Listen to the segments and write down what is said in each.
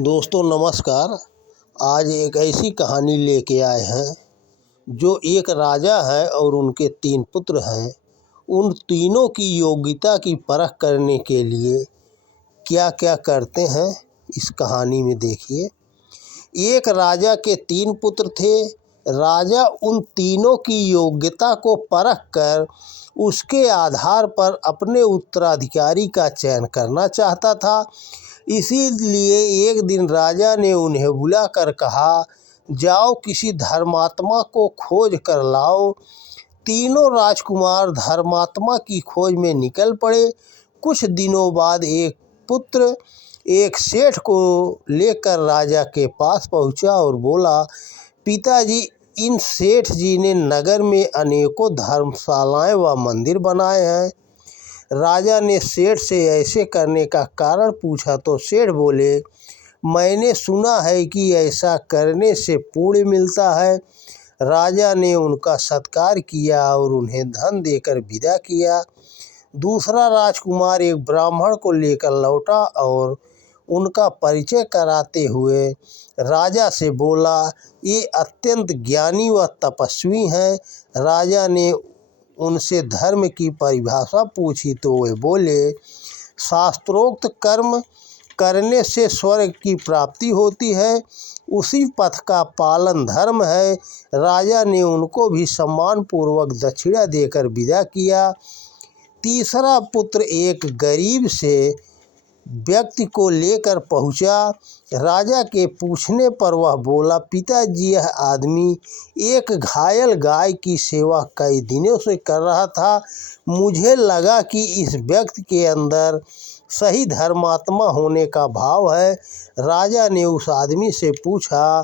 दोस्तों नमस्कार। आज एक ऐसी कहानी लेके आए हैं जो एक राजा है और उनके 3 पुत्र हैं। उन तीनों की योग्यता की परख करने के लिए क्या क्या करते हैं इस कहानी में देखिए। एक राजा के 3 पुत्र थे। राजा उन तीनों की योग्यता को परख कर उसके आधार पर अपने उत्तराधिकारी का चयन करना चाहता था। इसीलिए एक दिन राजा ने उन्हें बुलाकर कहा, जाओ किसी धर्मात्मा को खोज कर लाओ। तीनों राजकुमार धर्मात्मा की खोज में निकल पड़े। कुछ दिनों बाद एक पुत्र एक सेठ को लेकर राजा के पास पहुंचा और बोला, पिताजी, इन सेठ जी ने नगर में अनेकों धर्मशालाएं व मंदिर बनाए हैं। राजा ने सेठ से ऐसे करने का कारण पूछा तो सेठ बोले, मैंने सुना है कि ऐसा करने से पुण्य मिलता है। राजा ने उनका सत्कार किया और उन्हें धन देकर विदा किया। दूसरा राजकुमार एक ब्राह्मण को लेकर लौटा और उनका परिचय कराते हुए राजा से बोला, ये अत्यंत ज्ञानी व तपस्वी हैं। राजा ने उनसे धर्म की परिभाषा पूछी तो वे बोले, शास्त्रोक्त कर्म करने से स्वर्ग की प्राप्ति होती है, उसी पथ का पालन धर्म है। राजा ने उनको भी सम्मानपूर्वक दक्षिणा देकर विदा किया। तीसरा पुत्र एक गरीब से व्यक्ति को लेकर पहुंचा। राजा के पूछने पर वह बोला, पिताजी, यह आदमी एक घायल गाय की सेवा कई दिनों से कर रहा था। मुझे लगा कि इस व्यक्ति के अंदर सही धर्मात्मा होने का भाव है। राजा ने उस आदमी से पूछा,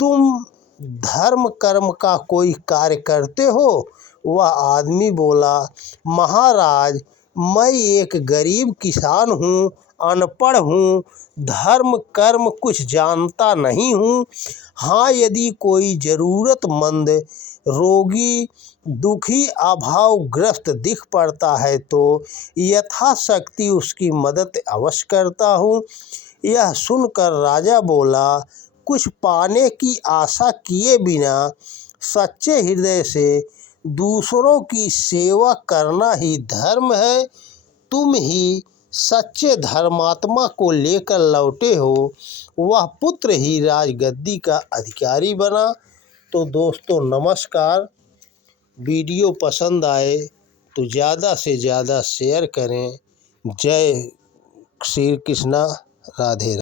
तुम धर्म कर्म का कोई कार्य करते हो? वह आदमी बोला, महाराज, मैं एक गरीब किसान हूँ, अनपढ़ हूँ, धर्म कर्म कुछ जानता नहीं हूँ। हाँ, यदि कोई ज़रूरतमंद, रोगी, दुखी, अभावग्रस्त दिख पड़ता है तो यथाशक्ति उसकी मदद अवश्य करता हूँ। यह सुनकर राजा बोला, कुछ पाने की आशा किए बिना सच्चे हृदय से दूसरों की सेवा करना ही धर्म है। तुम ही सच्चे धर्मात्मा को लेकर लौटे हो, वह पुत्र ही राजगद्दी का अधिकारी बना। तो दोस्तों नमस्कार। वीडियो पसंद आए तो ज़्यादा से ज़्यादा शेयर करें। जय श्री कृष्णा। राधे।